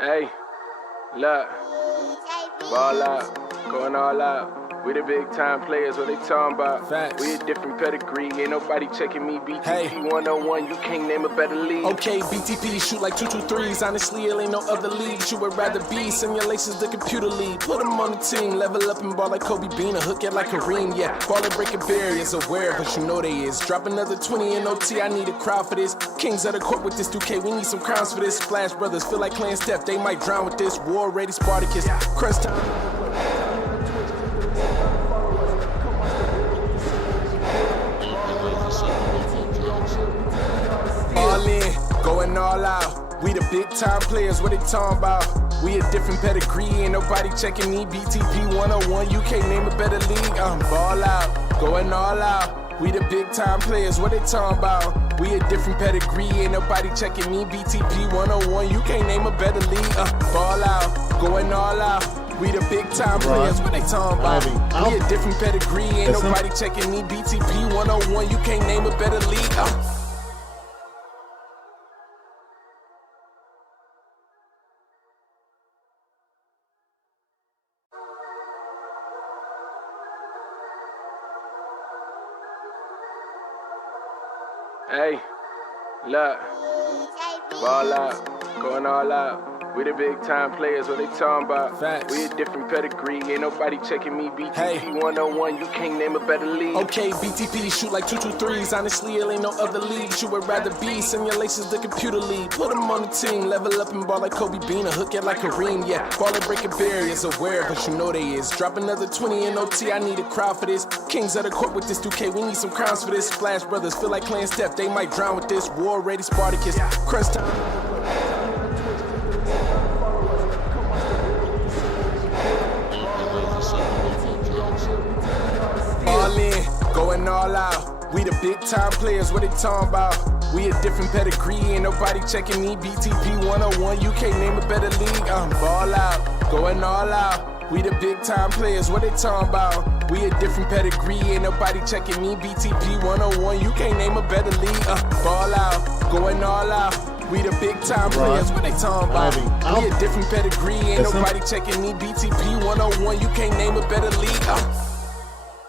Hey, look, ball out, going all out. We the big time players, what they talking about? Facts. We a different pedigree, ain't nobody checking me. BTP Hey. 101, you can't name a better league. Okay, BTP shoot like 223s. Honestly, it ain't no other league you would rather be. Simulations, the computer league. Put them on the team, level up and ball like Kobe Bean, or hook it like Kareem. Yeah, ball and breaking barriers, aware, but you know they is. Drop another 20 in OT, I need a crowd for this. Kings of the court with this 2K, we need some crowns for this. Splash Brothers feel like playing Steph, they might drown with this. War ready, Spartacus, crunch time. All in, going all out. We the big time players, what they talking about? We a different pedigree, ain't nobody checking me. BTP 101, you can't name a better league. Ball out, going all out. We the big time players, what they talking about? We a different pedigree, ain't nobody checking me. BTP 101, you can't name a better league. Ball out, going all out. We the big time players, what they talking about? We a different pedigree, ain't nobody checking me. BTP 101, you can't name a better league. Hey, look, ball out, going all out. We the big time players, what they talking about? Facts. We a different pedigree, ain't nobody checking me. BTP Hey. 101, you can't name a better league. Okay, BTP shoot like 223s. Honestly, it ain't no other league you would rather be. Simulations, the computer league. Put them on the team, level up and ball like Kobe Bean, or hook it like Kareem. Yeah, ball and breaking barriers, aware, but you know they is. Drop another 20 in OT, I need a crowd for this. Kings of the court with this 2K, we need some crowns for this. Splash Brothers feel like playing Steph, they might drown with this. War ready, Spartacus, crunch time. All in, going all out. We the big time players, what they talking about? We a different pedigree, ain't nobody checking me. BTP 101, you can't name a better league. Ball out, going all out. We the big time players, what they talking about? We a different pedigree, ain't nobody checking me. BTP 101, you can't name a better league. Ball out, going all out. We the big time players, what they talking about? We a different pedigree, ain't nobody checking me. BTP 101, you can't name a better league.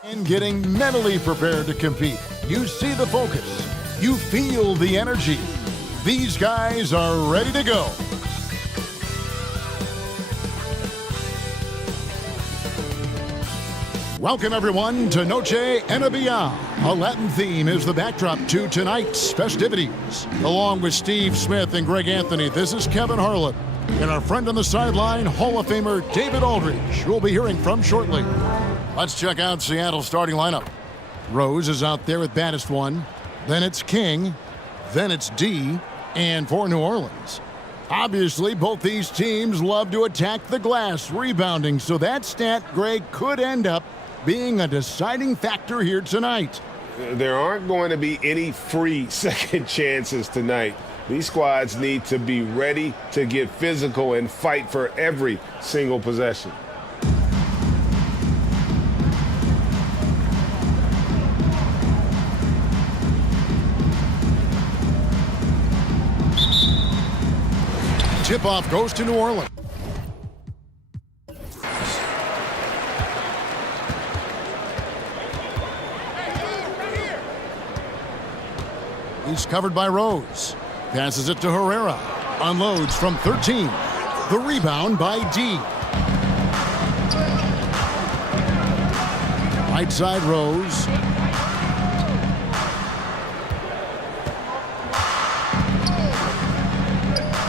And getting mentally prepared to compete. You see the focus. You feel the energy. These guys are ready to go. Welcome, everyone, to Noche Enabia. A Latin theme is the backdrop to tonight's festivities. Along with Steve Smith and Greg Anthony, this is Kevin Harlan. And our friend on the sideline, Hall of Famer David Aldridge, who we'll be hearing from shortly. Let's check out Seattle's starting lineup. Rose is out there at baddest one. Then it's King. Then it's D. And for New Orleans, obviously, both these teams love to attack the glass, rebounding. So that stat, Greg, could end up being a deciding factor here tonight. There aren't going to be any free second chances tonight. These squads need to be ready to get physical and fight for every single possession. Tip-off goes to New Orleans. He's covered by Rose. Passes it to Herrera. Unloads from 13. The rebound by D. Right side Rose.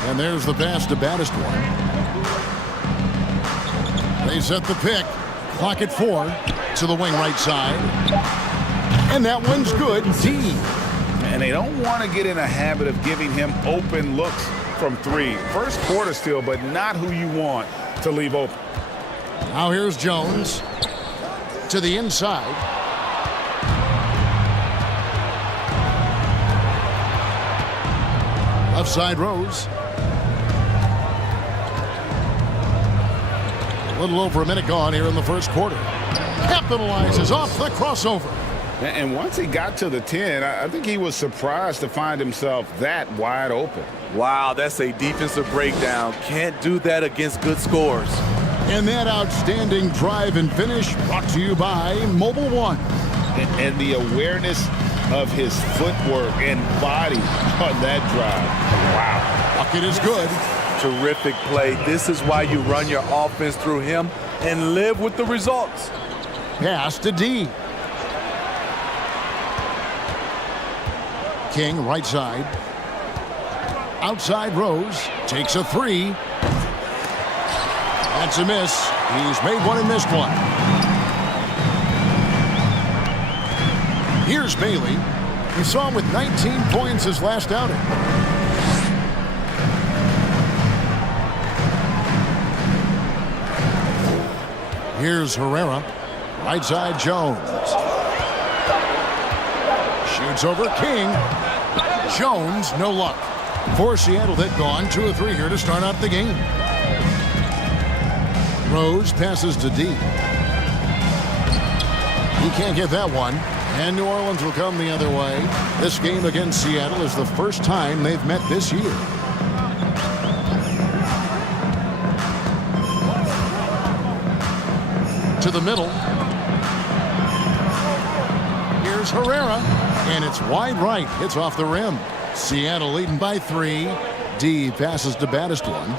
And there's the pass to baddest one. They set the pick. Clock at 4 to the wing right side. And that one's good. D. And they don't want to get in a habit of giving him open looks from 3. First quarter still, but not who you want to leave open. Now here's Jones to the inside. Left side Rose. A little over a minute gone here in the first quarter. Capitalizes off the crossover. And once he got to the 10, I think he was surprised to find himself that wide open. Wow, that's a defensive breakdown. Can't do that against good scores. And that outstanding drive and finish brought to you by Mobile One. And the awareness of his footwork and body on that drive. Wow. Bucket is good. Terrific play. This is why you run your offense through him and live with the results. Pass to D. King right side. Outside Rose. Takes a three. That's a miss. He's made one and missed one. Here's Bailey. We saw him with 19 points his last outing. Here's Herrera. Right side Jones. Shoots over King. Jones, no luck. For Seattle, they've gone 2 of 3 here to start out the game. Rose passes to D. He can't get that one. And New Orleans will come the other way. This game against Seattle is the first time they've met this year. To the middle. Here's Herrera. And it's wide right. It's off the rim. Seattle leading by 3. D passes to Baddest one.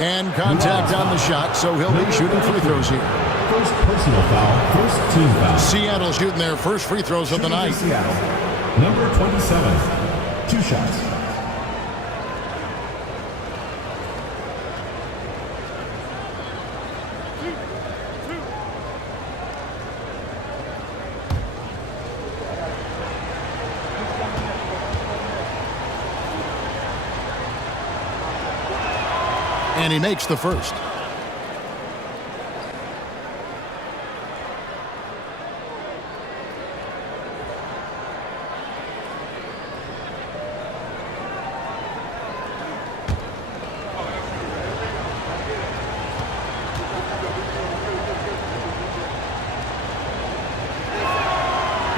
And contact on the shot, so he'll be shooting free throws here. First personal foul, first team foul. Seattle shooting their first free throws of the night. Seattle, number 27, 2 shots. And he makes the first.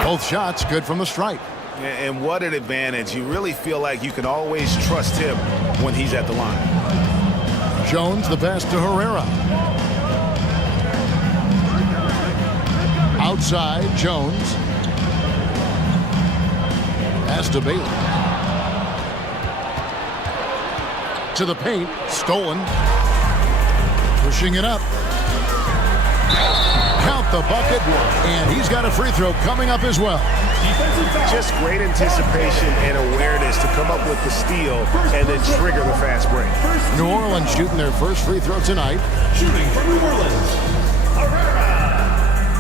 Both shots good from the stripe. And what an advantage. You really feel like you can always trust him when he's at the line. Jones, the pass to Herrera. Outside, Jones. Pass to Bailey. To the paint, stolen. Pushing it up. Count the bucket, and he's got a free throw coming up as well. Just great anticipation and awareness to come up with the steal and then trigger the fast break. New Orleans shooting their first free throw tonight. Shooting for New Orleans, Herrera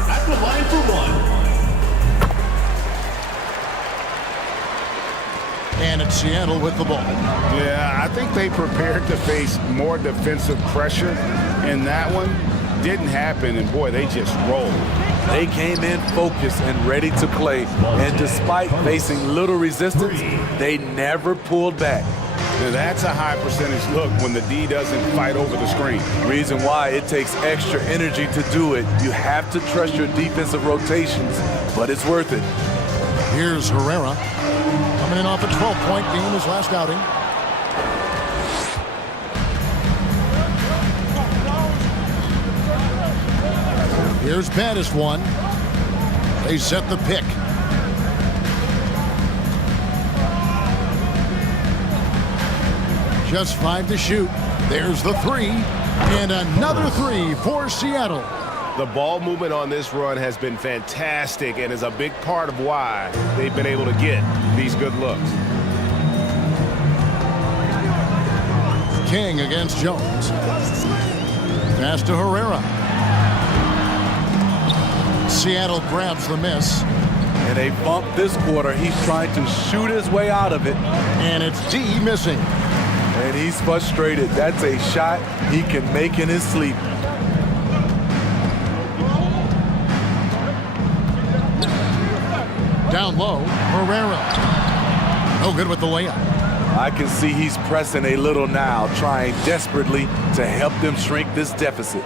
at the line for 1. And it's Seattle with the ball. Yeah, I think they prepared to face more defensive pressure, and that one didn't happen, and boy, they just rolled. They came in focused and ready to play, and despite facing little resistance, they never pulled back. Now, that's a high percentage look when the D doesn't fight over the screen. Reason why it takes extra energy to do it. You have to trust your defensive rotations, but it's worth it. Here's Herrera. Coming in off a 12-point game his last outing. Here's Baddest one. They set the pick. Just 5 to shoot. There's the 3. And another 3 for Seattle. The ball movement on this run has been fantastic and is a big part of why they've been able to get these good looks. King against Jones. Pass to Herrera. Seattle grabs the miss. And they bump this quarter. He's trying to shoot his way out of it. And it's D missing. And he's frustrated. That's a shot he can make in his sleep. Down low, Herrera. No good with the layup. I can see he's pressing a little now, trying desperately to help them shrink this deficit.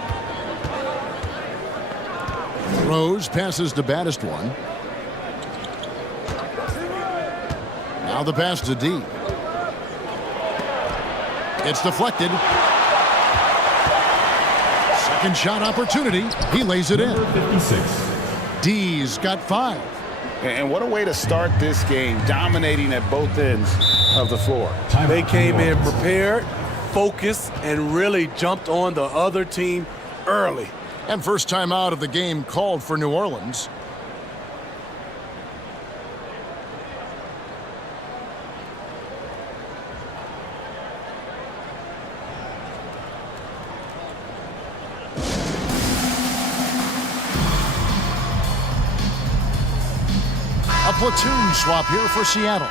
Rose passes to Baddest one. Now the pass to D. It's deflected. Second shot opportunity. He lays it in. 56. D's got 5. And what a way to start this game, dominating at both ends of the floor. They came in prepared, focused, and really jumped on the other team early. And first time out of the game called for New Orleans. A platoon swap here for Seattle.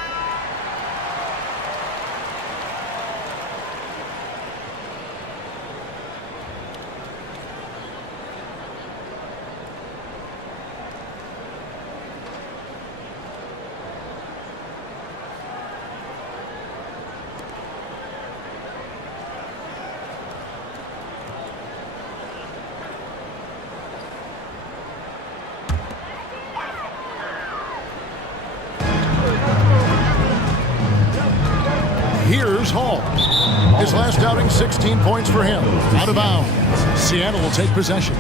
Here's Hall. His last outing, 16 points for him. Out of bounds. Seattle will take possession.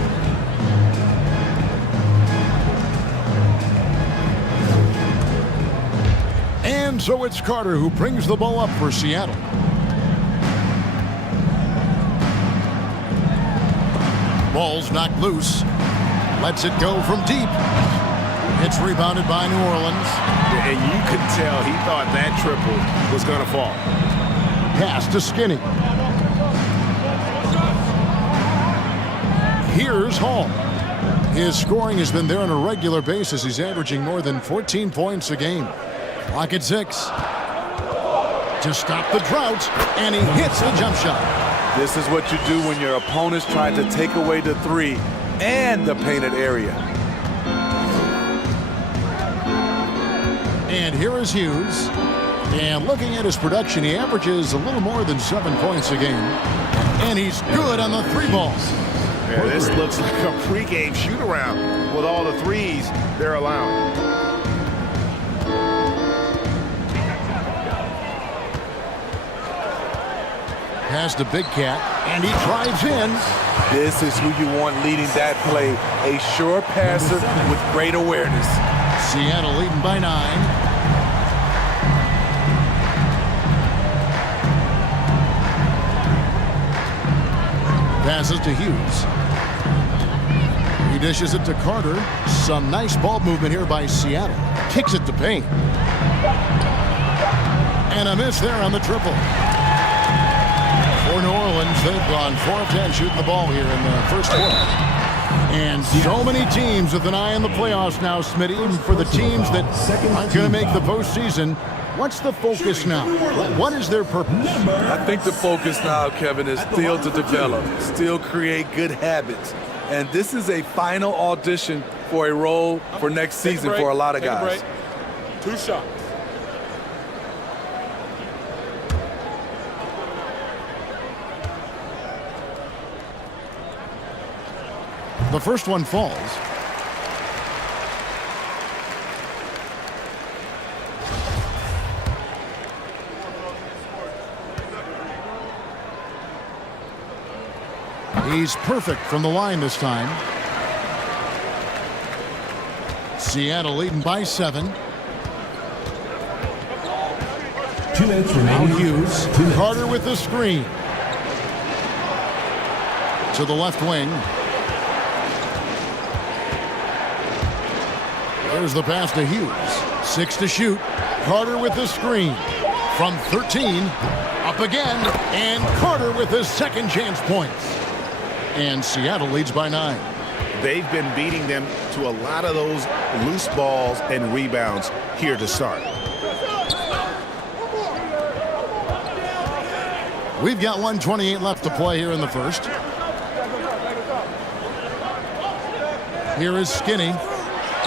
And so it's Carter who brings the ball up for Seattle. Ball's knocked loose. Lets it go from deep. It's rebounded by New Orleans. And you could tell he thought that triple was going to fall. Pass to Skinny. Here's Hall. His scoring has been there on a regular basis. He's averaging more than 14 points a game. Clock at 6. To stop the drought, and he hits the jump shot. This is what you do when your opponent's trying to take away the 3 and the painted area. And here is Hughes. And looking at his production, he averages a little more than 7 points a game. And he's good on the 3 balls. Yeah, this looks like a pregame shoot-around with all the threes they're allowing. Pass to Big Cat, and he drives in. This is who you want leading that play. A sure passer with great awareness. Seattle leading by 9. Passes to Hughes. He dishes it to Carter. Some nice ball movement here by Seattle. Kicks it to Payne. And a miss there on the triple. For New Orleans, they've gone 4 of 10 shooting the ball here in the first quarter. And so many teams with an eye on the playoffs now, Smitty, even for the teams that aren't going to make the postseason. What's the focus now? What is their purpose? I think the focus now, Kevin, is still to develop, still create good habits. And this is a final audition for a role for next season for a lot of guys. 2 shots. The first one falls. He's perfect from the line this time. Seattle leading by 7. 2 minutes Now remaining. Hughes. Carter with the screen. To the left wing. There's the pass to Hughes. 6 to shoot. Carter with the screen. From 13. Up again. And Carter with his second chance points. And Seattle leads by 9. They've been beating them to a lot of those loose balls and rebounds here to start. We've got 1:28 left to play here in the first. Here is Skinny.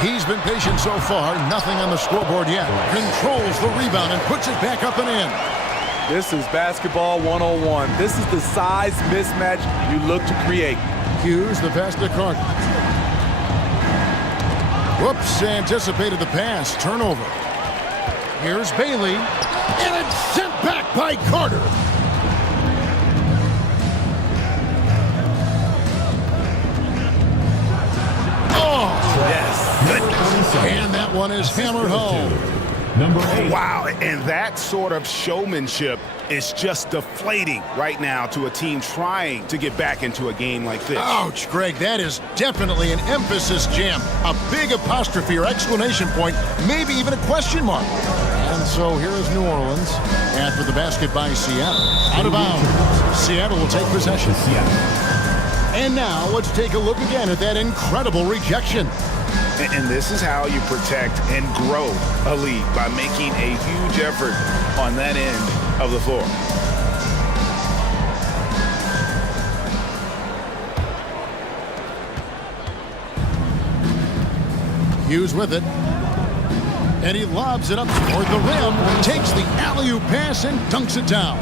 He's been patient so far. Nothing on the scoreboard yet. Controls the rebound and puts it back up and in. This is basketball 101. This is the size mismatch you look to create. Hughes, the pass to Carter. Whoops, anticipated the pass. Turnover. Here's Bailey, and it's sent back by Carter. Oh! Yes. Goodness. And that one is hammered home. Number 8. Wow, and that sort of showmanship is just deflating right now to a team trying to get back into a game like this. Ouch, Greg, that is definitely an emphasis jam. A big apostrophe or exclamation point, maybe even a question mark. And so here is New Orleans after the basket by Seattle. Out of bounds. Seattle will take possession. And now let's take a look again at that incredible rejection. And this is how you protect and grow a lead, by making a huge effort on that end of the floor. Hughes with it. And he lobs it up toward the rim, takes the alley-oop pass and dunks it down.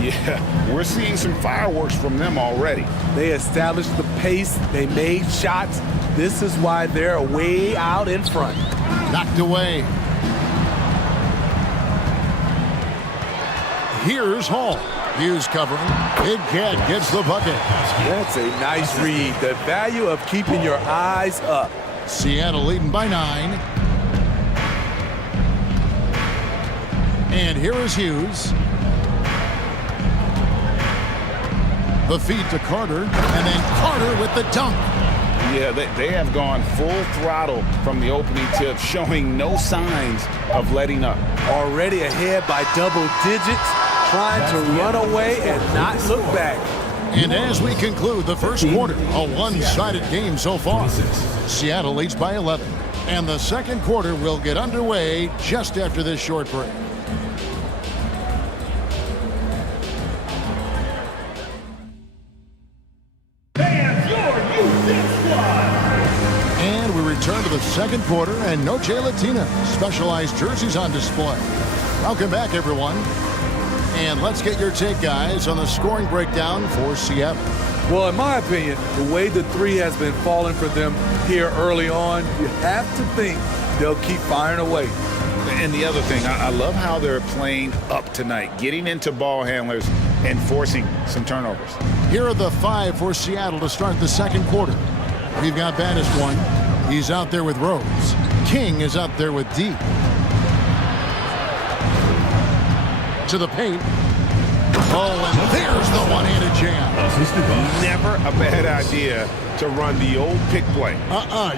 Yeah, we're seeing some fireworks from them already. They established the pace. They made shots. This is why they're way out in front. Knocked away. Here's Hall. Hughes covering. Big Cat gets the bucket. That's a nice read. The value of keeping your eyes up. Seattle leading by 9. And here is Hughes. The feed to Carter, and then Carter with the dunk. Yeah, they have gone full throttle from the opening tip, showing no signs of letting up. Already ahead by double digits, trying to run away and not look back. And as we conclude the first quarter, a one-sided game so far. Seattle leads by 11. And the second quarter will get underway just after this short break. And we return to the second quarter, and Noche Latina specialized jerseys on display. Welcome back, everyone. And let's get your take, guys, on the scoring breakdown for Seattle. Well, in my opinion, the way the three has been falling for them here early on, you have to think they'll keep firing away. And the other thing, I love how they're playing up tonight, getting into ball handlers and forcing some turnovers. Here are the 5 for Seattle to start the second quarter. We've got Baddest one. He's out there with Rose. King is out there with D. To the paint. Oh, and there's the one-handed jam. Never a bad idea to run the old pick play.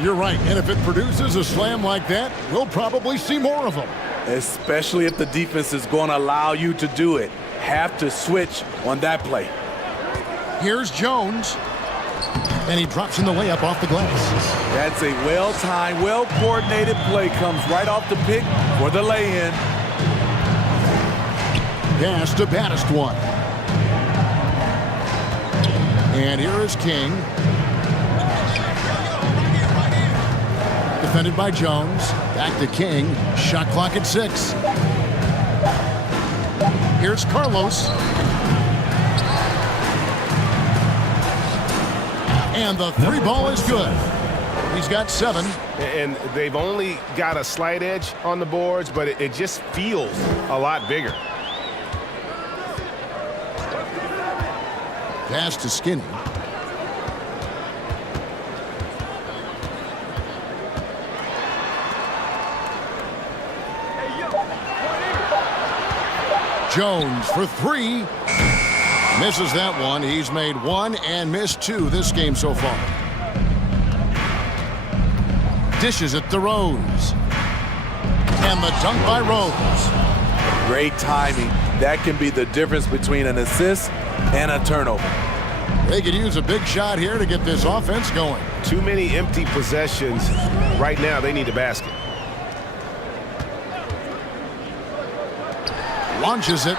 You're right. And if it produces a slam like that, we'll probably see more of them. Especially if the defense is going to allow you to do it. Have to switch on that play. Here's Jones. And he drops in the layup off the glass. That's a well-timed, well-coordinated play. Comes right off the pick for the lay-in. Pass to Baddest one. And here is King. Defended by Jones. Back to King. Shot clock at 6. Here's Carlos. And the 3 ball is good. He's got 7. And they've only got a slight edge on the boards, but it just feels a lot bigger. Pass to Skinny. Jones for 3. Misses that one. He's made 1 and missed 2 this game so far. Dishes it to Rose. And the dunk by Rose. Great timing. That can be the difference between an assist and a turnover. They could use a big shot here to get this offense going. Too many empty possessions. Right now, they need a basket. Launches it.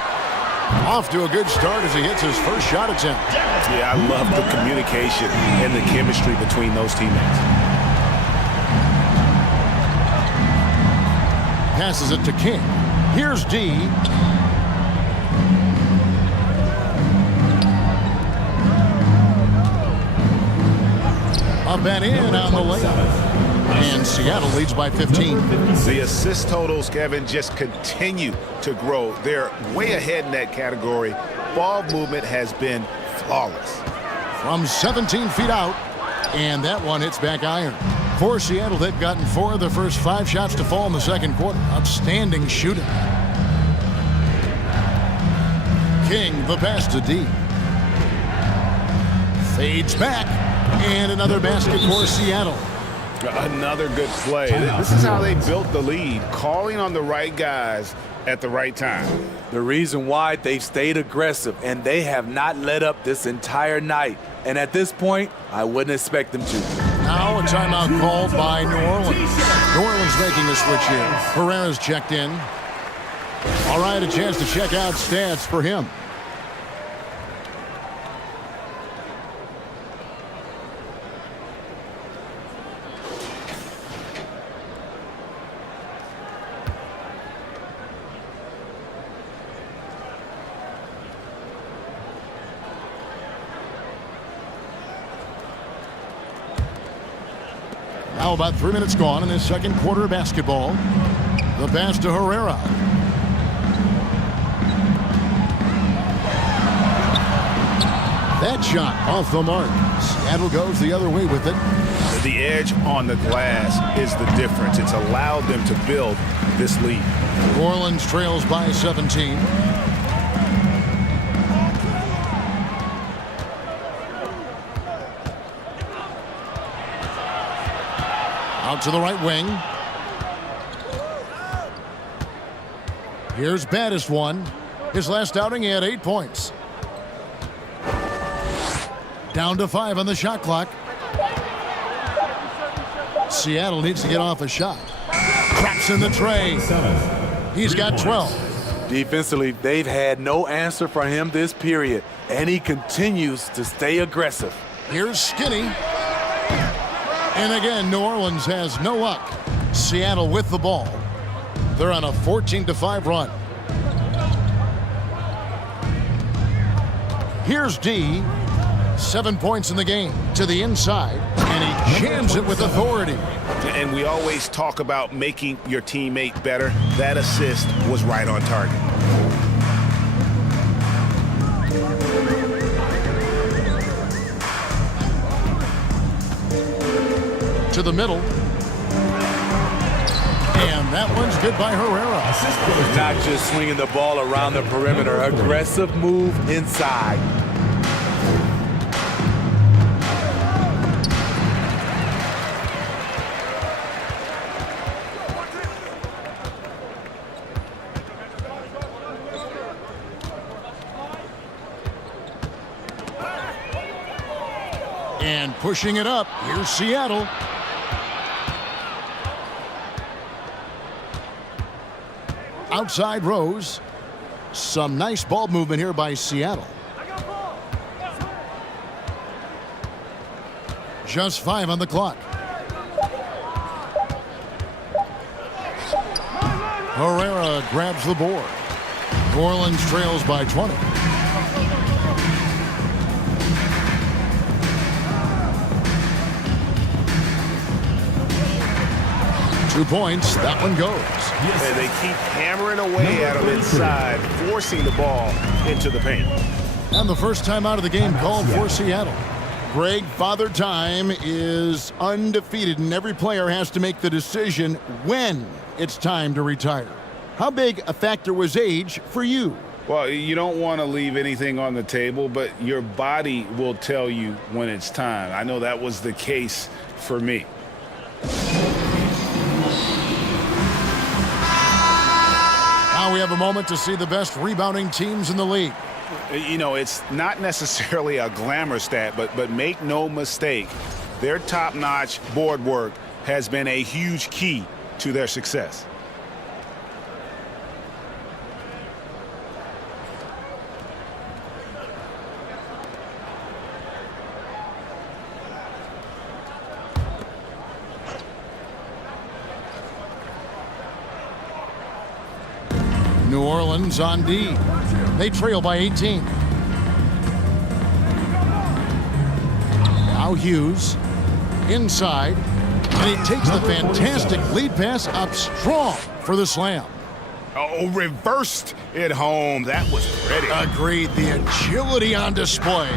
Off to a good start as he hits his first shot attempt. Yeah, I love the communication and the chemistry between those teammates. Passes it to King. Here's D. Up and in on the layup. And Seattle leads by 15. The assist totals, Kevin, just continue to grow. They're way ahead in that category. Ball movement has been flawless. From 17 feet out, and that one hits back iron. For Seattle, they've gotten 4 of the first 5 shots to fall in the second quarter. Outstanding shooting. King, the pass to D. Fades back, and another basket for Seattle. Another good play. This is how they built the lead, calling on the right guys at the right time. The reason why they've stayed aggressive, and they have not let up this entire night. And at this point, I wouldn't expect them to. Now a timeout called by New Orleans. New Orleans making a switch here. Herrera's checked in. All right, a chance to check out stats for him. Now about 3 minutes gone in this second quarter of basketball. The pass to Herrera. That shot off the mark. Seattle goes the other way with it. The edge on the glass is the difference. It's allowed them to build this lead. New Orleans trails by 17. Out to the right wing. Here's baddest one. His last outing, he had 8 points. Down to 5 on the shot clock. Seattle needs to get off a shot. Traps in the tray. He's got 12. Defensively, they've had no answer for him this period, and he continues to stay aggressive. Here's Skinny. And again, New Orleans has no luck. Seattle with the ball. They're on a 14-5 run. Here's D. 7 points in the game to the inside, and he jams it with authority. And we always talk about making your teammate better. That assist was right on target. To the middle. And that one's good by Herrera. Not just swinging the ball around the perimeter. Aggressive move inside. And pushing it up, here's Seattle. Outside Rose. Some nice ball movement here by Seattle. Just 5 on the clock. Herrera grabs the board. New Orleans trails by 20. Two points. That one goes. And they keep hammering away at him inside, forcing the ball into the paint. And the first time out of the game called for Seattle. Greg, Father Time is undefeated, and every player has to make the decision when it's time to retire. How big a factor was age for you? Well, you don't want to leave anything on the table, but your body will tell you when it's time. I know that was the case for me. Now we have a moment to see the best rebounding teams in the league. You know, it's not necessarily a glamour stat, but make no mistake, their top-notch board work has been a huge key to their success. New Orleans on D. They trail by 18. Now Hughes inside. And he takes the fantastic lead pass up strong for the slam. Oh, reversed it home. That was pretty. Agreed. The agility on display.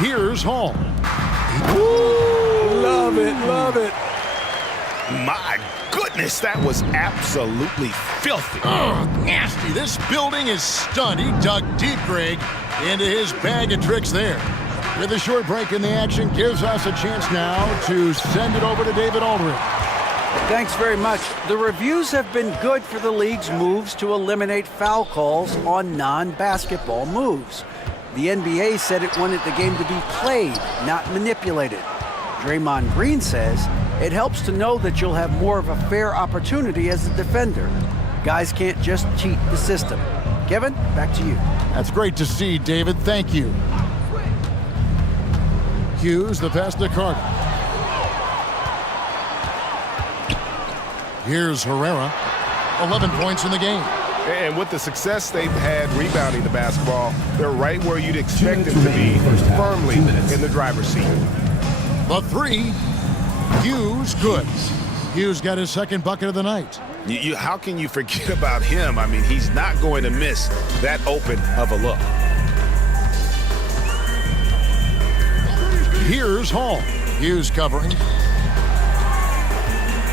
Here's Hall. Ooh, love it, love it. My goodness, that was absolutely filthy. Oh, nasty. This building is stunned. He dug deep, Greg, into his bag of tricks there. With a short break in the action, gives us a chance now to send it over to David Aldridge. Thanks very much. The reviews have been good for the league's moves to eliminate foul calls on non-basketball moves. The NBA said it wanted the game to be played, not manipulated. Draymond Green says it helps to know that you'll have more of a fair opportunity as a defender. Guys can't just cheat the system. Kevin, back to you. That's great to see, David. Thank you. Hughes, the pass to Carter. Here's Herrera. 11 points in the game. And with the success they've had rebounding the basketball, they're right where you'd expect them to be, firmly in the driver's seat. The three. Hughes, good. Hughes got his second bucket of the night. How can you forget about him? I mean, he's not going to miss that open of a look. Here's Hall. Hughes covering.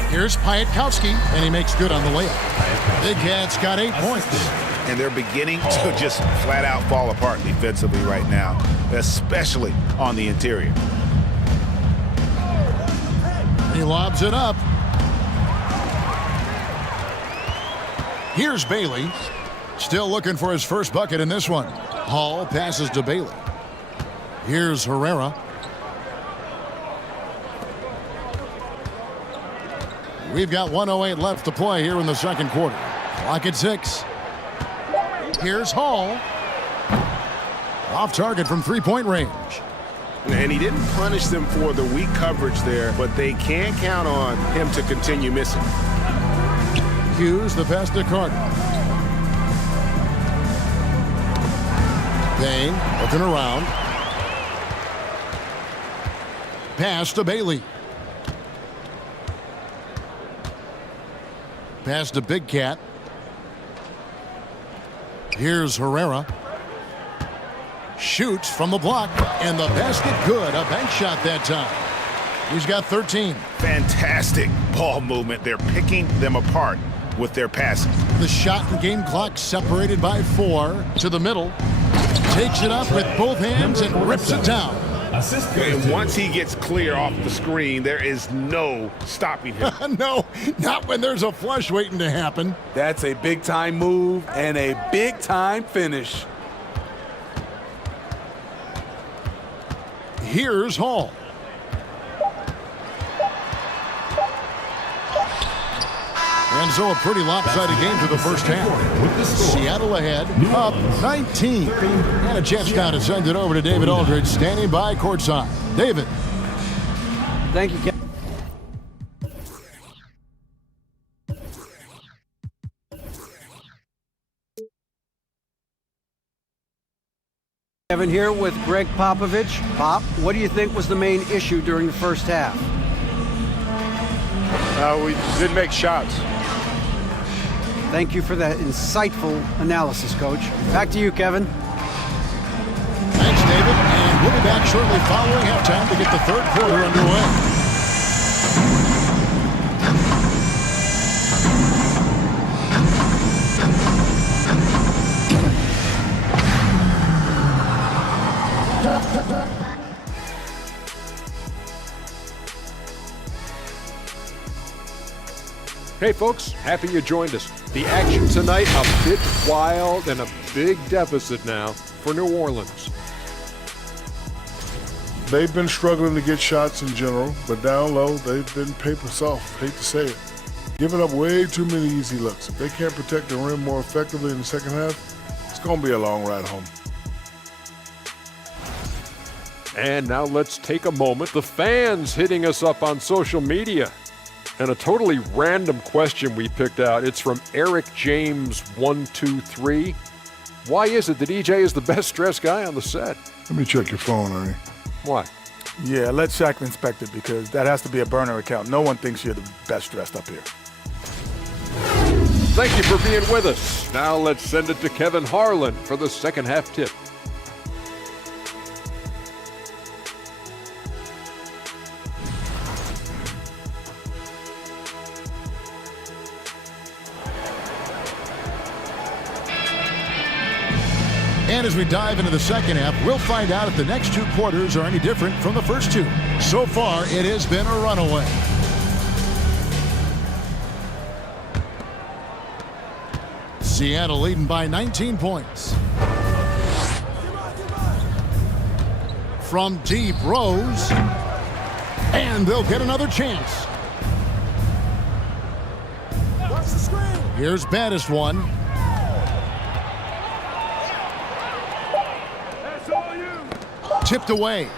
Here's Piatkowski, and he makes good on the layup. Big Cat's got 8 points. And they're beginning to just flat out fall apart defensively right now, especially on the interior. He lobs it up. Here's Bailey. Still looking for his first bucket in this one. Hall passes to Bailey. Here's Herrera. We've got 1:08 left to play here in the second quarter. Clock at 6. Here's Hall. Off target from three-point range. And he didn't punish them for the weak coverage there, but they can't count on him to continue missing. Hughes, the pass to Carter. Payne looking around. Pass to Bailey. Pass to Big Cat. Here's Herrera. Shoots from the block, and the basket good. A bank shot that time. He's got 13. Fantastic ball movement. They're picking them apart with their passing. The shot and game clock separated by 4 to the middle. Takes it up with both hands and rips it down. And once he gets clear off the screen, there is no stopping him. No, not when there's a flush waiting to happen. That's a big-time move and a big-time finish. Here's Hall. And so a pretty lopsided game for the first half. Seattle ahead, up 19. And a chance now to send it over to David Aldridge, standing by courtside. David. Thank you, Kevin. Kevin here with Greg Popovich. Pop, what do you think was the main issue during the first half? We didn't make shots. Thank you for that insightful analysis, Coach. Back to you, Kevin. Thanks, David. And we'll be back shortly following halftime to get the third quarter underway. Hey folks, happy you joined us. The action tonight a bit wild and a big deficit now for New Orleans. They've been struggling to get shots in general, but down low, they've been paper soft. Hate to say it. Giving up way too many easy looks. If they can't protect the rim more effectively in the second half, it's going to be a long ride home. And now let's take a moment. The fans hitting us up on social media. And a totally random question we picked out. It's from Eric James 123. Why is it that EJ is the best dressed guy on the set? Let me check your phone, Ernie. Why? Yeah, let Shaq inspect it because that has to be a burner account. No one thinks you're the best dressed up here. Thank you for being with us. Now let's send it to Kevin Harlan for the second half tip. And as we dive into the second half, we'll find out if the next two quarters are any different from the first two. So far, it has been a runaway. Seattle leading by 19 points. From deep, Rose. And they'll get another chance. Here's baddest one. Tipped away.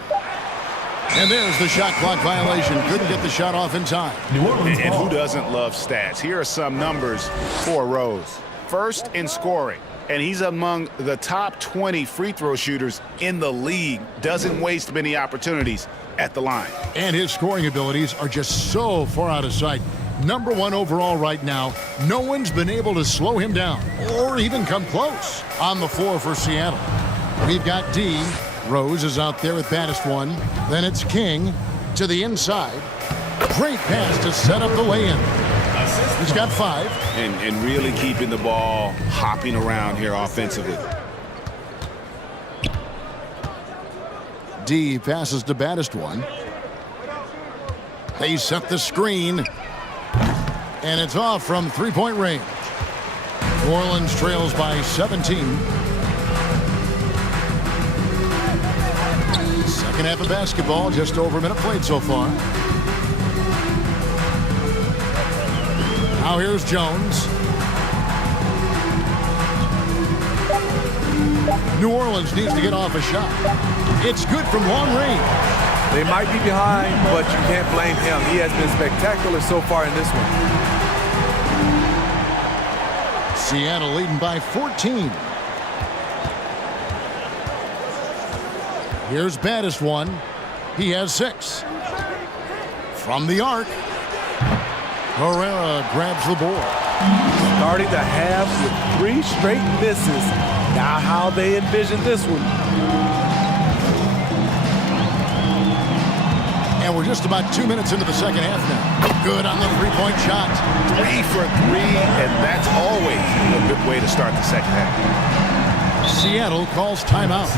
And there's the shot clock violation. Couldn't get the shot off in time. And who doesn't love stats? Here are some numbers for Rose. First in scoring, and he's among the top 20 free throw shooters in the league. Doesn't waste many opportunities at the line. And his scoring abilities are just so far out of sight. Number one overall right now. No one's been able to slow him down or even come close. On the floor for Seattle, we've got D. Rose is out there with baddest one. Then it's King to the inside. Great pass to set up the lay-in. He's got 5. And really keeping the ball hopping around here offensively. D passes to baddest one. They set the screen. And it's off from three-point range. New Orleans trails by 17. Second half of basketball, just over a minute played so far. Now here's Jones. New Orleans needs to get off a shot. It's good from long range. They might be behind, but you can't blame him. He has been spectacular so far in this one. Seattle leading by 14. Here's baddest one. He has 6. From the arc, Herrera grabs the board. Starting the half with 3 straight misses. Now how they envision this one. And we're just about 2 minutes into the second half now. Good on the three-point shot. 3 for 3, and that's always a good way to start the second half. Seattle calls timeout.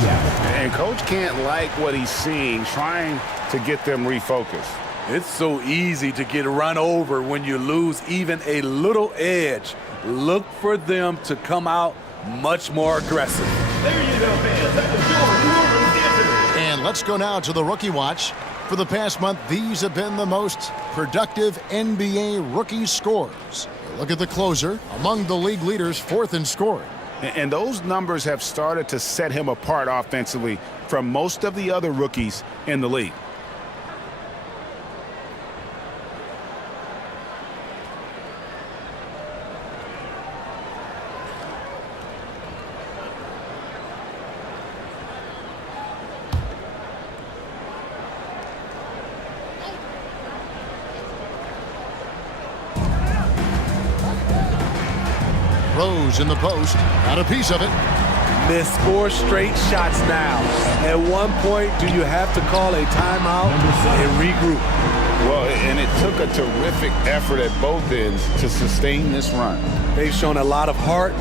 And coach can't like what he's seeing, trying to get them refocused. It's so easy to get run over when you lose even a little edge. Look for them to come out much more aggressive. There you go, fans. That was your New Orleans answer. And let's go now to the rookie watch. For the past month, these have been the most productive NBA rookie scorers. Look at the closer, among the league leaders, 4th in scoring. And those numbers have started to set him apart offensively from most of the other rookies in the league. Rose in the post, got a piece of it. Missed 4 straight shots now. At one point, do you have to call a timeout and regroup? Well, and it took a terrific effort at both ends to sustain this run. They've shown a lot of heart,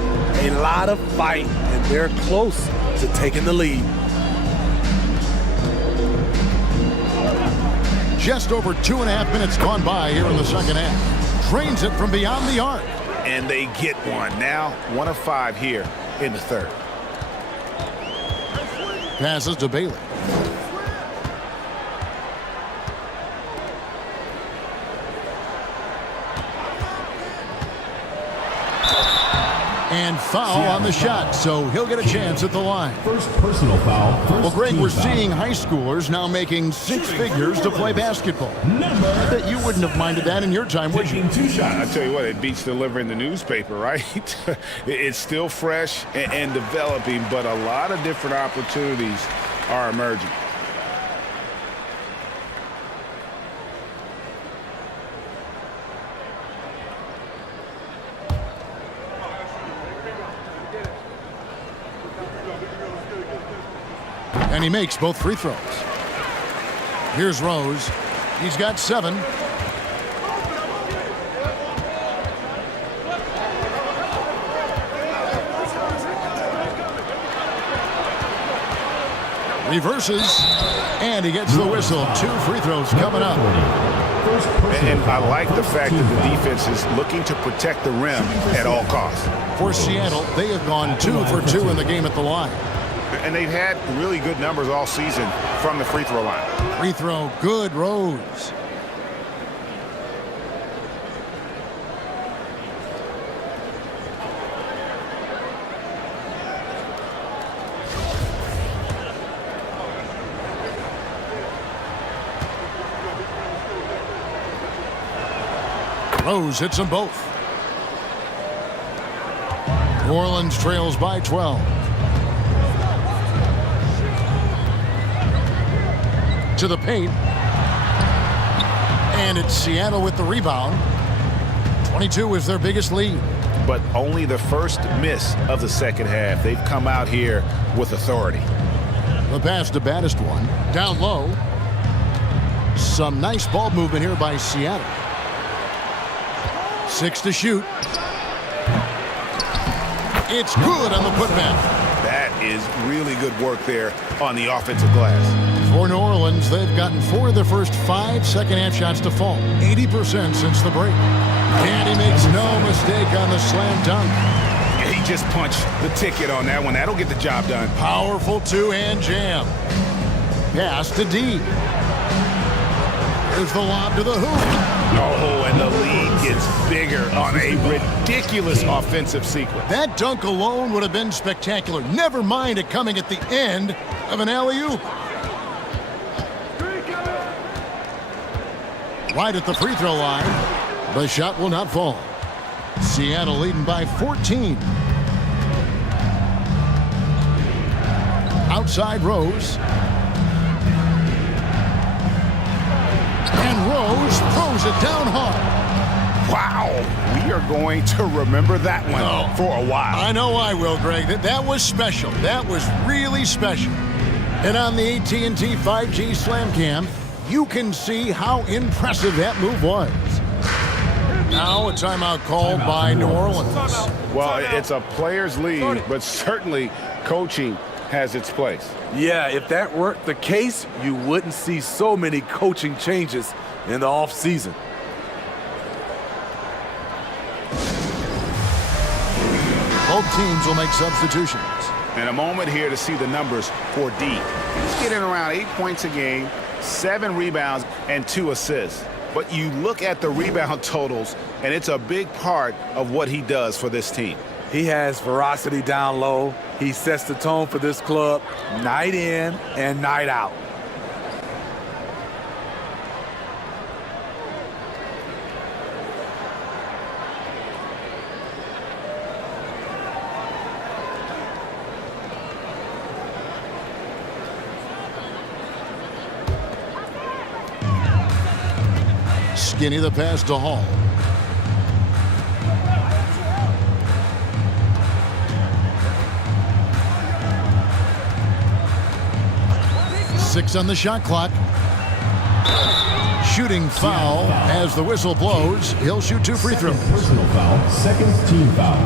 a lot of fight, and they're close to taking the lead. Just over 2.5 minutes gone by here in the second half. Drains it from beyond the arc. And they get one. Now 1 of 5 here in the third. Passes to Bailey. And foul on the shot, so he'll get a chance at the line. First personal foul. Well, Greg, we're seeing high schoolers now making 6 figures to play basketball. That you wouldn't have minded that in your time, would you? 2 shots. I tell you what, it beats delivering the newspaper, right? It's still fresh and developing, but a lot of different opportunities are emerging. And he makes both free throws. Here's Rose. He's got 7. Reverses, and he gets the whistle. 2 free throws coming up. And I like the fact that the defense is looking to protect the rim at all costs. For Seattle, they have gone 2 for 2 in the game at the line. And they've had really good numbers all season from the free throw line. Free throw, good, Rose. Rose hits them both. New Orleans trails by 12. To the paint. And it's Seattle with the rebound. 22 is their biggest lead. But only the first miss of the second half. They've come out here with authority. The pass to baddest one. Down low. Some nice ball movement here by Seattle. 6 to shoot. It's good on the putback. That is really good work there on the offensive glass. For New Orleans, they've gotten 4 of their first 5 second-half shots to fall. 80% since the break. And he makes no mistake on the slam dunk. Yeah, he just punched the ticket on that one. That'll get the job done. Powerful 2-hand jam. Pass to D. Here's the lob to the hoop. Oh, and the lead gets bigger on a ridiculous offensive sequence. That dunk alone would have been spectacular. Never mind it coming at the end of an alley-oop. Right at the free throw line. The shot will not fall. Seattle leading by 14. Outside Rose. And Rose throws it down hard. Wow, we are going to remember that one for a while. I know I will, Greg. That was special. That was really special. And on the AT&T 5G Slam Cam, you can see how impressive that move was. Now a timeout called by New Orleans. Well, it's a player's lead, but certainly coaching has its place. Yeah, if that weren't the case, you wouldn't see so many coaching changes in the offseason. Both teams will make substitutions. And a moment here to see the numbers for D. He's getting around 8 points a game, 7 rebounds, and 2 assists. But you look at the rebound totals, and it's a big part of what he does for this team. He has ferocity down low. He sets the tone for this club night in and night out. Skinny the pass to Hall. Six on the shot clock. Shooting foul as the whistle blows. He'll shoot 2 free throws. Personal foul, second team foul.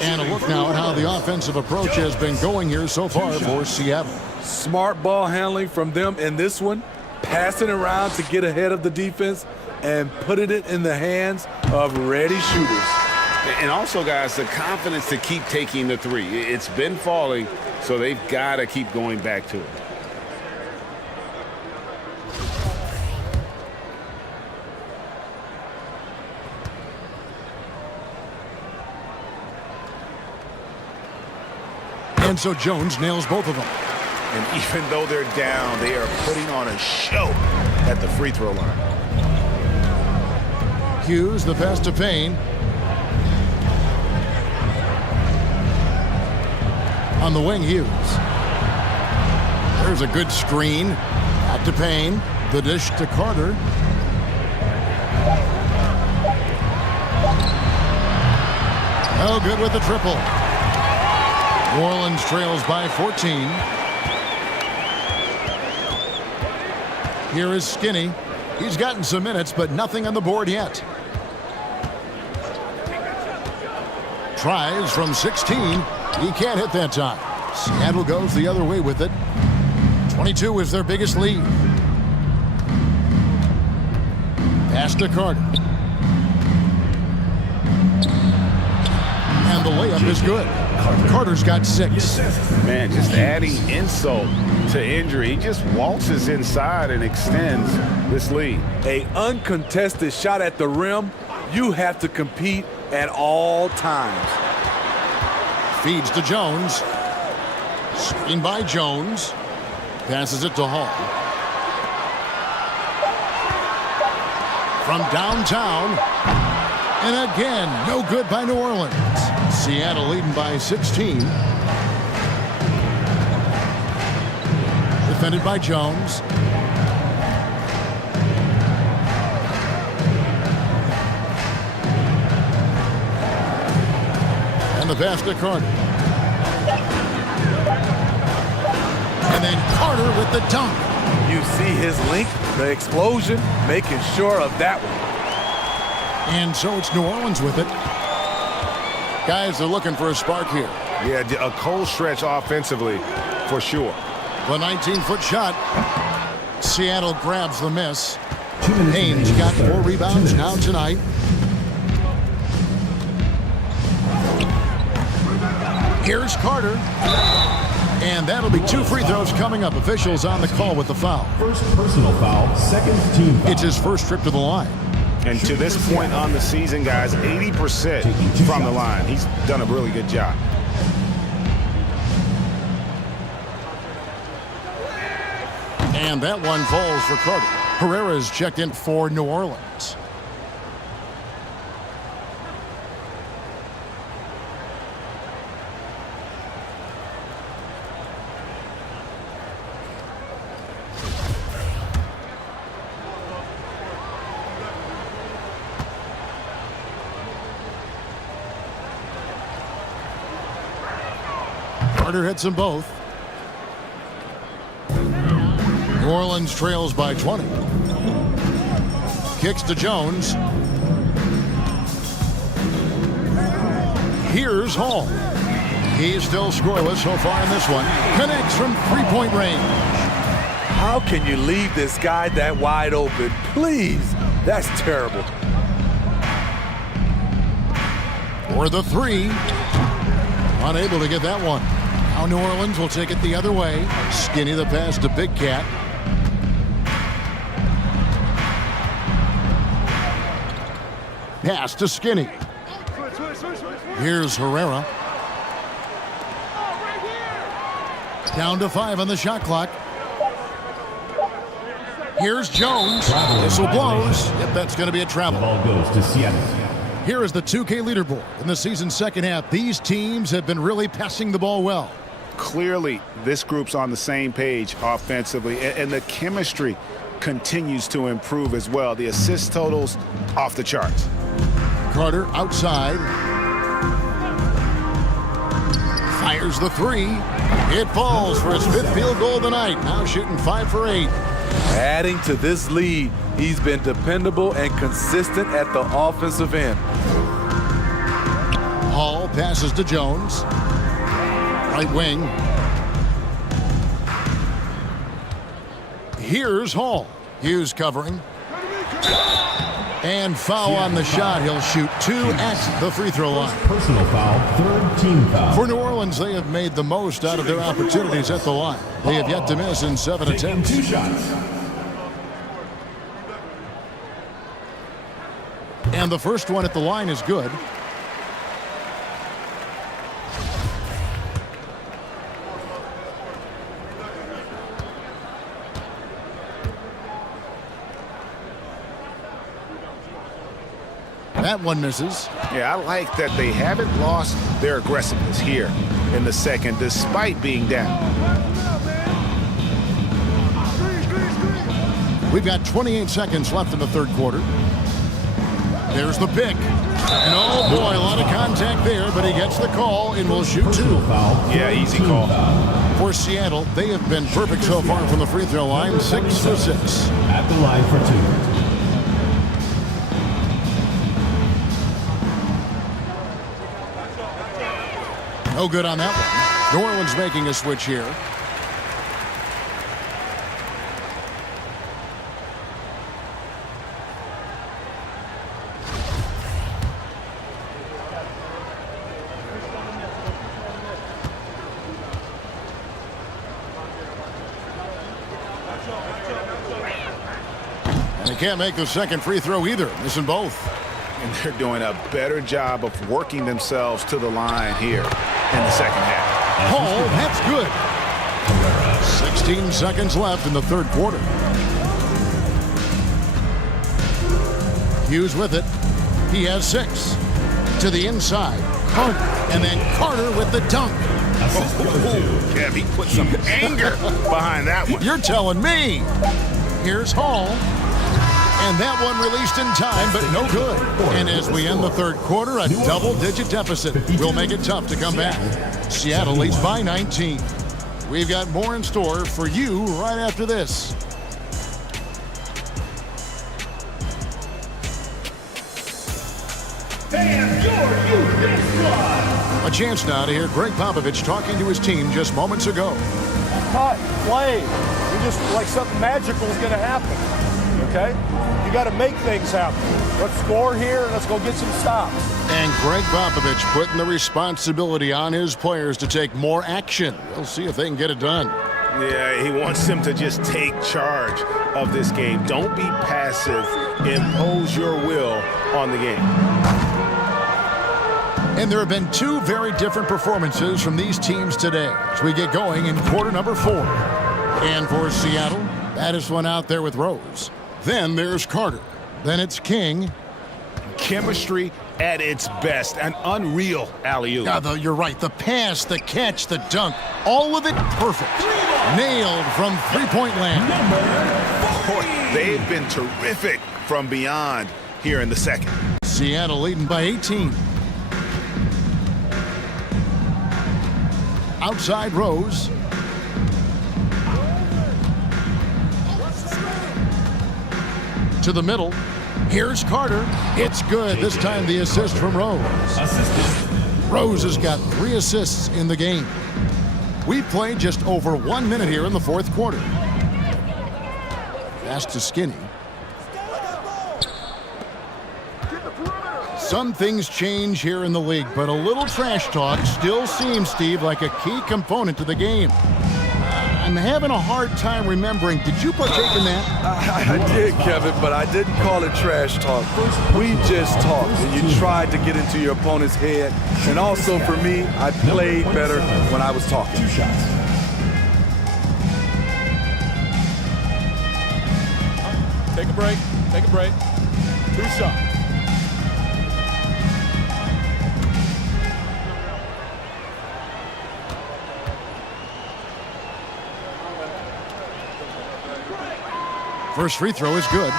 And a look now at how the offensive approach has been going here so far for Seattle. Smart ball handling from them in this one. Passing around to get ahead of the defense and putting it in the hands of ready shooters. And also, guys, the confidence to keep taking the 3. It's been falling, so they've got to keep going back to it. And so Jones nails both of them. And even though they're down, they are putting on a show at the free throw line. Hughes, the pass to Payne. On the wing, Hughes. There's a good screen. Back to Payne. The dish to Carter. Oh, good with the triple. New Orleans trails by 14. Here is Skinny. He's gotten some minutes, but nothing on the board yet. Tries from 16. He can't hit that time. Seattle goes the other way with it. 22 is their biggest lead. Pass to Carter. And the layup is good. Carter's got 6. Man, just adding insult to injury. He just waltzes inside and extends this lead. An uncontested shot at the rim, you have to compete at all times. Feeds to Jones. Screen by Jones. Passes it to Hall. From downtown. And again, no good by New Orleans. Seattle leading by 16. Defended by Jones. And the pass to Carter. And then Carter with the dunk. You see his length, the explosion, making sure of that one. And so it's New Orleans with it. Guys are looking for a spark here. Yeah, a cold stretch offensively for sure. The 19-foot shot. Seattle grabs the miss. Haynes got 4 rebounds now tonight. Here's Carter. And that'll be 2 free throws coming up. Officials on the call with the foul. First personal foul, second team foul. It's his first trip to the line. And to this point on the season, guys, 80% from the line. He's done a really good job. And that one falls for Carter. Herrera's checked in for New Orleans. Carter hits them both. New Orleans trails by 20. Kicks to Jones. Here's Hall. He's still scoreless so far in this one. Connects from 3-point range. How can you leave this guy that wide open? Please, that's terrible. For the 3. Unable to get that one. Now New Orleans will take it the other way. Skinny the pass to Big Cat. Pass to Skinny. Here's Herrera. Down to 5 on the shot clock. Here's Jones. Whistle blows. Yep, that's going to be a travel. The ball goes to Seattle. Here is the 2K leaderboard. In the season's second half, these teams have been really passing the ball well. Clearly, this group's on the same page offensively, and the chemistry continues to improve as well. The assist totals off the charts. Carter outside. Fires the 3. It falls for his 5th field goal of the night. Now shooting 5 for 8. Adding to this lead, he's been dependable and consistent at the offensive end. Hall passes to Jones. Right wing. Here's Hall. Hughes covering. And foul on the shot. He'll shoot 2 at the free throw line. Personal foul, third team foul. For New Orleans, they have made the most out of their opportunities at the line. They have yet to miss in 7 attempts. 2 shots. And the first one at the line is good. That one misses. Yeah, I like that they haven't lost their aggressiveness here in the second, despite being down. We've got 28 seconds left in the third quarter. There's the pick. And oh boy, a lot of contact there, but he gets the call and will shoot 2. Yeah, easy call. For Seattle, they have been perfect so far from the free throw line, 6 for 6. At the line for 2. No good on that one. New Orleans making a switch here. And he can't make the second free throw either, missing both. And they're doing a better job of working themselves to the line here in the second half. Oh, that's good. 16 seconds left in the third quarter. Hughes with it. He has 6. To the inside. Carter. And then Carter with the dunk. Kev, he put some anger behind that one. You're telling me. Here's Hall. And that one released in time, but no good. And as we end the third quarter, a double-digit deficit will make it tough to come back. Seattle leads by 19. We've got more in store for you right after this. And your youth big squad. A chance now to hear Greg Popovich talking to his team just moments ago. Cut, play. We just like something magical is going to happen. Okay? You got to make things happen. Let's score here and let's go get some stops. And Greg Popovich putting the responsibility on his players to take more action. We'll see if they can get it done. Yeah, he wants them to just take charge of this game. Don't be passive. Impose your will on the game. And there have been 2 very different performances from these teams today as we get going in quarter number 4. And for Seattle, baddest one out there with Rose. Then there's Carter. Then it's King. Chemistry at its best. An unreal alley-oop. Yeah, though, you're right. The pass, the catch, the dunk, all of it perfect. Nailed from three-point land. Boy, they've been terrific from beyond here in the second. Seattle leading by 18. Outside Rose. To the middle. Here's Carter. It's good. This time the assist from Rose. Rose has got 3 assists in the game. We've played just over 1 minute here in the fourth quarter. Pass to Skinny. Some things change here in the league, but a little trash talk still seems, Steve, like a key component to the game. I'm having a hard time remembering. Did you partake in that? I did, Kevin, but I didn't call it trash talk. We just talked, and you tried to get into your opponent's head. And also for me, I played better when I was talking. 2 shots. Take a break. Take a break. 2 shots. First free throw is good.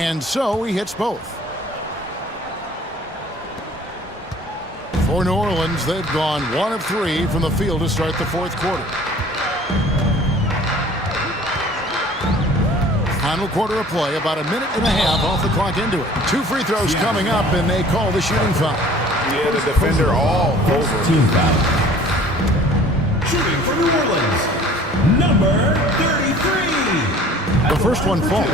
And so he hits both. For New Orleans, they've gone 1 of 3 from the field to start the fourth quarter. Final quarter of play, about a minute and a half off the clock into it. 2 free throws coming up, and they call the shooting foul. Yeah, the defender all over. Team foul. Shooting for New Orleans, number 33. The first one falls.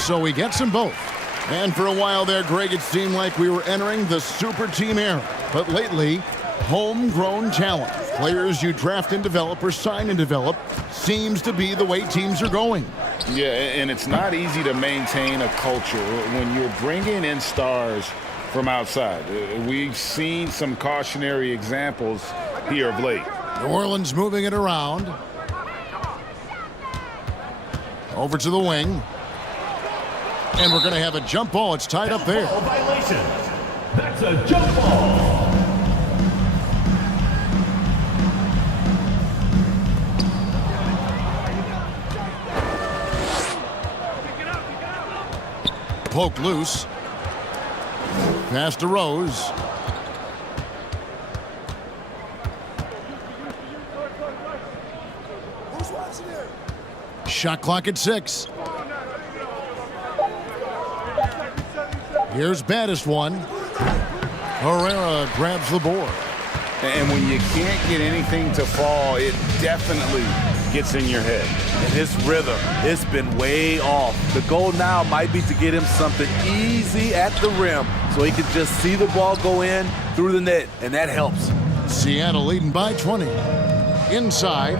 So he gets them both. And for a while there, Greg, it seemed like we were entering the super team era. But lately, Homegrown talent, players you draft and develop or sign and develop, seems to be the way teams are going. Yeah, and it's not easy to maintain a culture when you're bringing in stars from outside. We've seen some cautionary examples here of late. New Orleans moving it around. Over to the wing. And we're going to have a jump ball. It's tied up there. Violation. That's a jump ball. Poke loose. Pass to Rose. Shot clock at 6. Here's baddest one. Herrera grabs the board. And when you can't get anything to fall, it definitely gets in your head. And his rhythm, it's been way off. The goal now might be to get him something easy at the rim so he can just see the ball go in through the net, and that helps. Seattle leading by 20. Inside.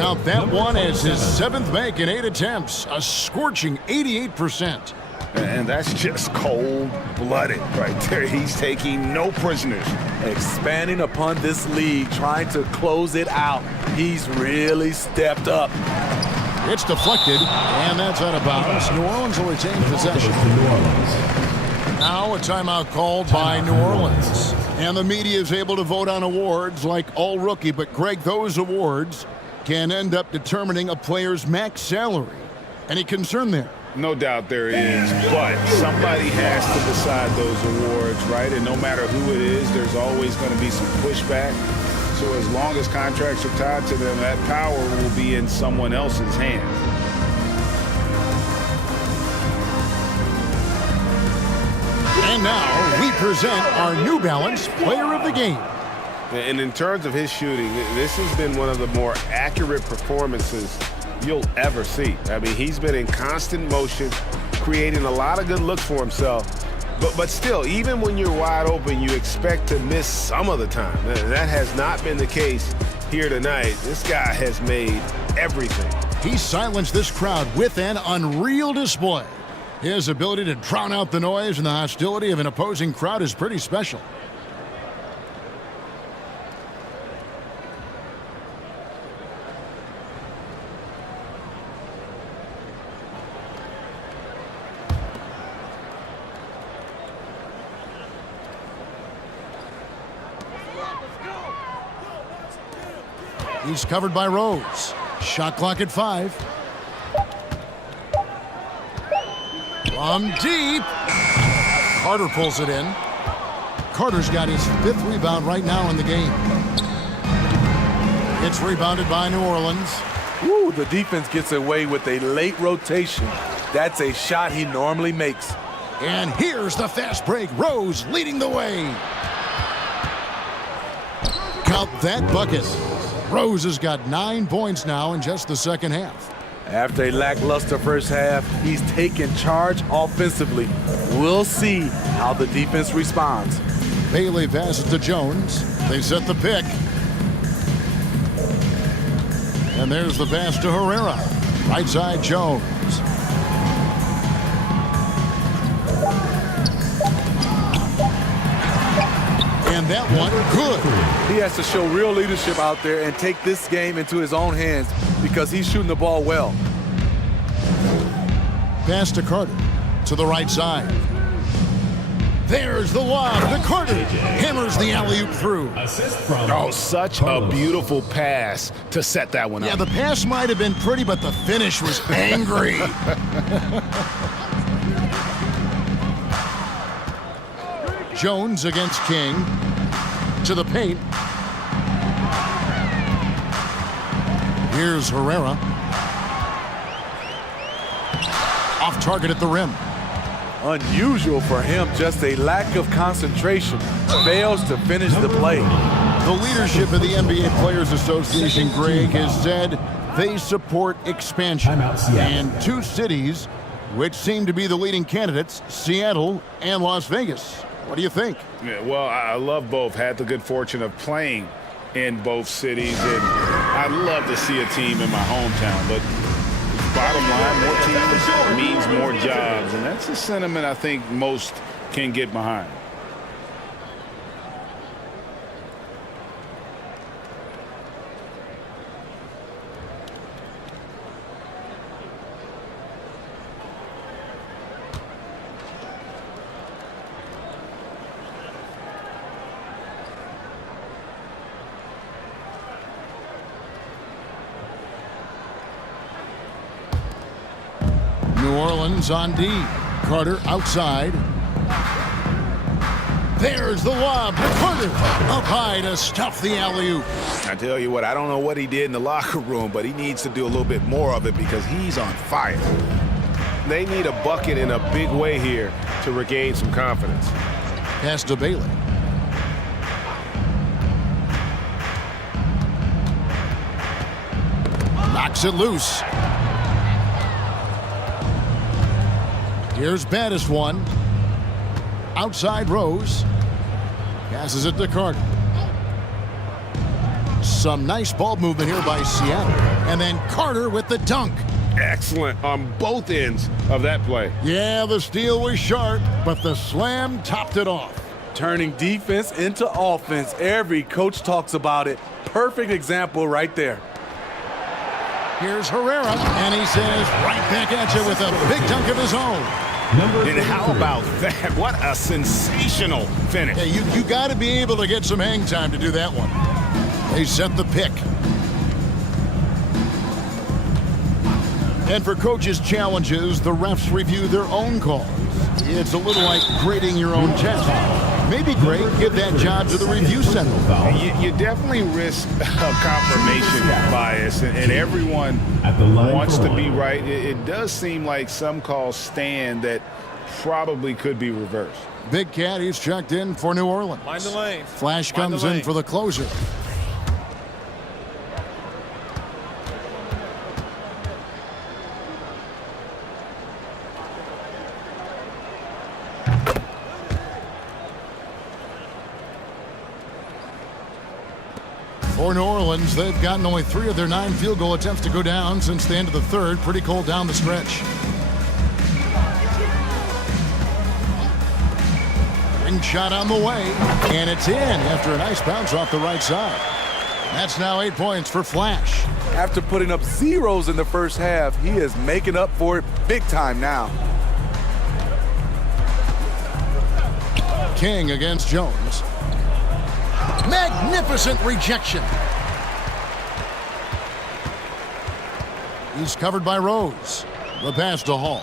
Count that one as his 7th make in 8 attempts. A scorching 88%. And that's just cold-blooded right there. He's taking no prisoners. Expanding upon this league, trying to close it out. He's really stepped up. It's deflected, and that's out of bounds. New Orleans will retain possession. Now a timeout called by New Orleans. And the media is able to vote on awards like All Rookie, but Greg, those awards can end up determining a player's max salary. Any concern there? No doubt there is, but somebody has to decide those awards, right? And no matter who it is, there's always going to be some pushback. So as long as contracts are tied to them, that power will be in someone else's hands. And now we present our New Balance Player of the Game. And in terms of his shooting, this has been one of the more accurate performances you'll ever see. I mean, he's been in constant motion, creating a lot of good looks for himself. But still, even when you're wide open, you expect to miss some of the time. That has not been the case here tonight. This guy has made everything. He silenced this crowd with an unreal display. His ability to drown out the noise and the hostility of an opposing crowd is pretty special. He's covered by Rose. Shot clock at 5. From deep. Carter pulls it in. Carter's got his 5th rebound right now in the game. It's rebounded by New Orleans. Woo, the defense gets away with a late rotation. That's a shot he normally makes. And here's the fast break. Rose leading the way. Count that bucket. Rose has got 9 points now in just the second half. After a lackluster first half, he's taken charge offensively. We'll see how the defense responds. Bailey passes to Jones. They set the pick. And there's the pass to Herrera. Right side, Jones. And that one, good. He has to show real leadership out there and take this game into his own hands because he's shooting the ball well. Pass to Carter to the right side. There's the lob to Carter. Hammers the alley-oop through. Oh, such a beautiful pass to set that one up. Yeah, the pass might have been pretty, but the finish was angry. Jones against King. To the paint. Here's Herrera. Off target at the rim. Unusual for him, just a lack of concentration. Fails to finish the play. The leadership of the NBA Players Association, Greg, has said they support expansion. And 2 cities, which seem to be the leading candidates, Seattle and Las Vegas. What do you think? Yeah, well, I love both. Had the good fortune of playing in both cities, and I'd love to see a team in my hometown. But bottom line, more teams means more jobs, and that's a sentiment I think most can get behind. New Orleans on D. Carter outside. There's the lob. Carter up high to stuff the alley-oop. I tell you what, I don't know what he did in the locker room, but he needs to do a little bit more of it because he's on fire. They need a bucket in a big way here to regain some confidence. Pass to Bailey. Knocks it loose. Here's Battis one. Outside Rose. Passes it to Carter. Some nice ball movement here by Seattle. And then Carter with the dunk. Excellent on both ends of that play. Yeah, the steal was sharp, but the slam topped it off. Turning defense into offense. Every coach talks about it. Perfect example right there. Here's Herrera, and he says right back at you with a big dunk of his own. And how about that? What a sensational finish. Hey, you got to be able to get some hang time to do that one. They set the pick. And for coaches' challenges, the refs review their own calls. It's a little like grading your own test. Maybe great, give that job to the review center. You definitely risk a confirmation bias, and everyone wants to be right. It does seem like some calls stand that probably could be reversed. Big Cat, he's checked in for New Orleans. Mind the lane. Flash comes in for the closer. For New Orleans, they've gotten only 3 of their 9 field goal attempts to go down since the end of the third. Pretty cold down the stretch. Ring shot on the way, and it's in after a nice bounce off the right side. That's now 8 points for Flash. After putting up zeros in the first half, he is making up for it big time now. King against Jones. Magnificent rejection. He's covered by Rose. The pass to Hall.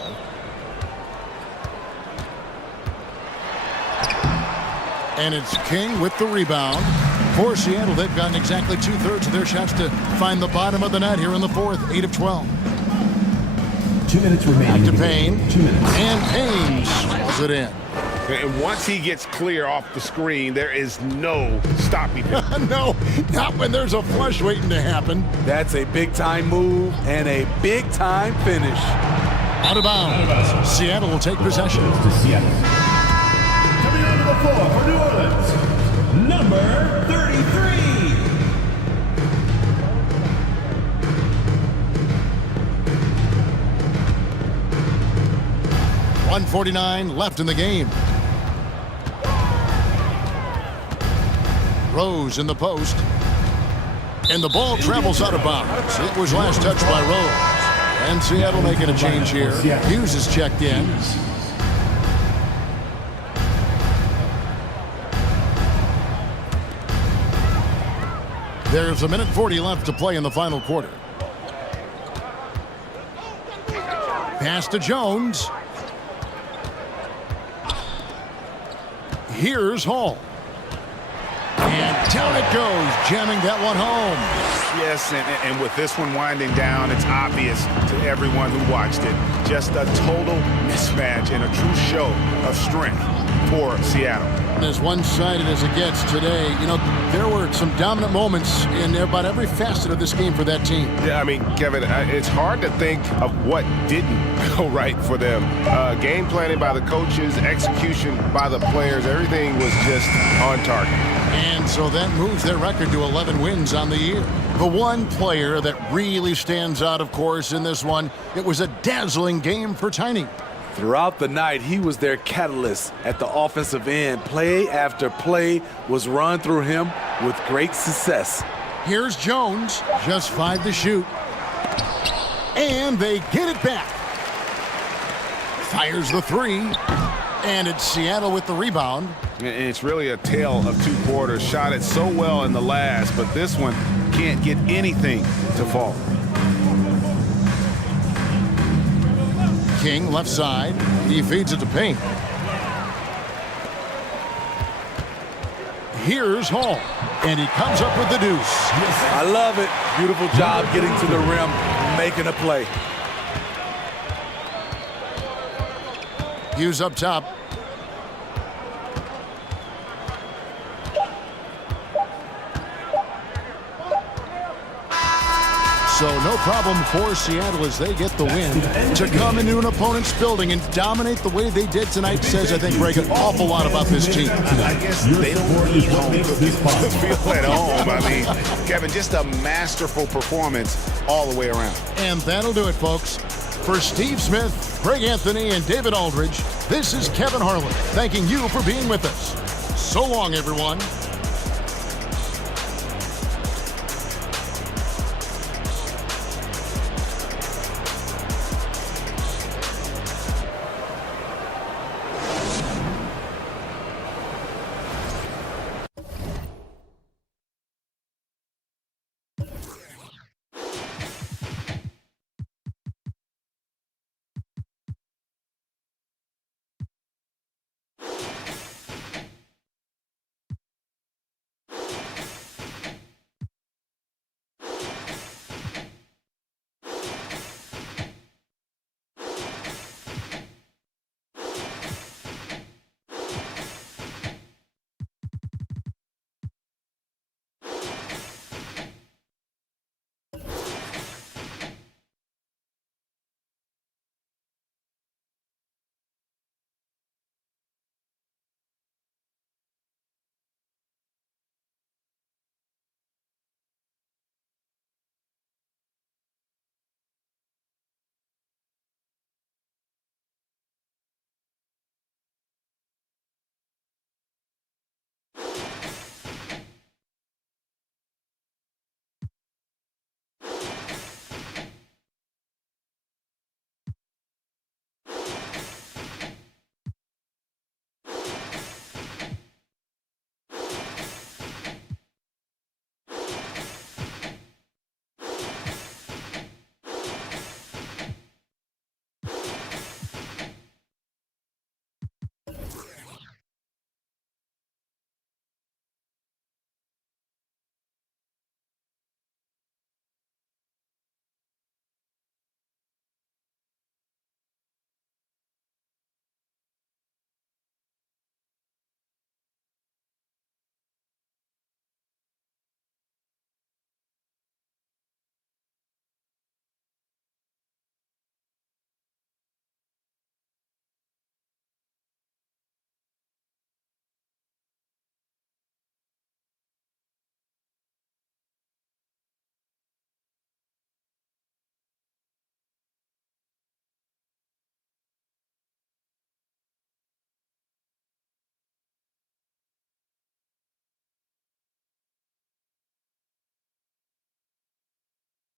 And it's King with the rebound. For Seattle, they've gotten exactly 2/3 of their shots to find the bottom of the net here in the fourth. 8 of 12. 2 minutes remaining. Back to Payne. 2 minutes. And Payne swallows it in. And once he gets clear off the screen, there is no stopping him. No, not when there's a flush waiting to happen. That's a big-time move and a big-time finish. Out of bounds. Seattle will take possession. To Seattle. Coming onto the floor for New Orleans, number 33. .149 left in the game. Rose in the post. And the ball travels out of bounds. It was last touched by Rose. And Seattle making a change here. Hughes is checked in. There's 1:40 left to play in the final quarter. Pass to Jones. Here's Hall. And down it goes, jamming that one home. Yes, and with this one winding down, it's obvious to everyone who watched it. Just a total mismatch and a true show of strength for Seattle. getting as one-sided as it gets today. You know, there were some dominant moments in about every facet of this game for that team. Yeah, I mean, Kevin, it's hard to think of what didn't go right for them. Game planning by the coaches, execution by the players, everything was just on target. And so that moves their record to 11 wins on the year. The one player that really stands out, of course, in this one, it was a dazzling game for Tiny. Throughout the night, he was their catalyst at the offensive end. Play after play was run through him with great success. Here's Jones, just 5 to shoot. And they get it back. Fires the 3. And it's Seattle with the rebound. And it's really a tale of two quarters. Shot it so well in the last, but this one can't get anything to fall. King left side. He feeds it to Payne. Here's Hall. And he comes up with the deuce. I love it. Beautiful job getting to the rim, making a play. Hughes up top. So no problem for Seattle as they get the win. To come into an opponent's building and dominate the way they did tonight says, I think, Greg, an awful lot about this team. I guess they don't need home to feel at home. I mean, Kevin, just a masterful performance all the way around. And that'll do it, folks. For Steve Smith, Greg Anthony, and David Aldridge, this is Kevin Harlan thanking you for being with us. So long, everyone.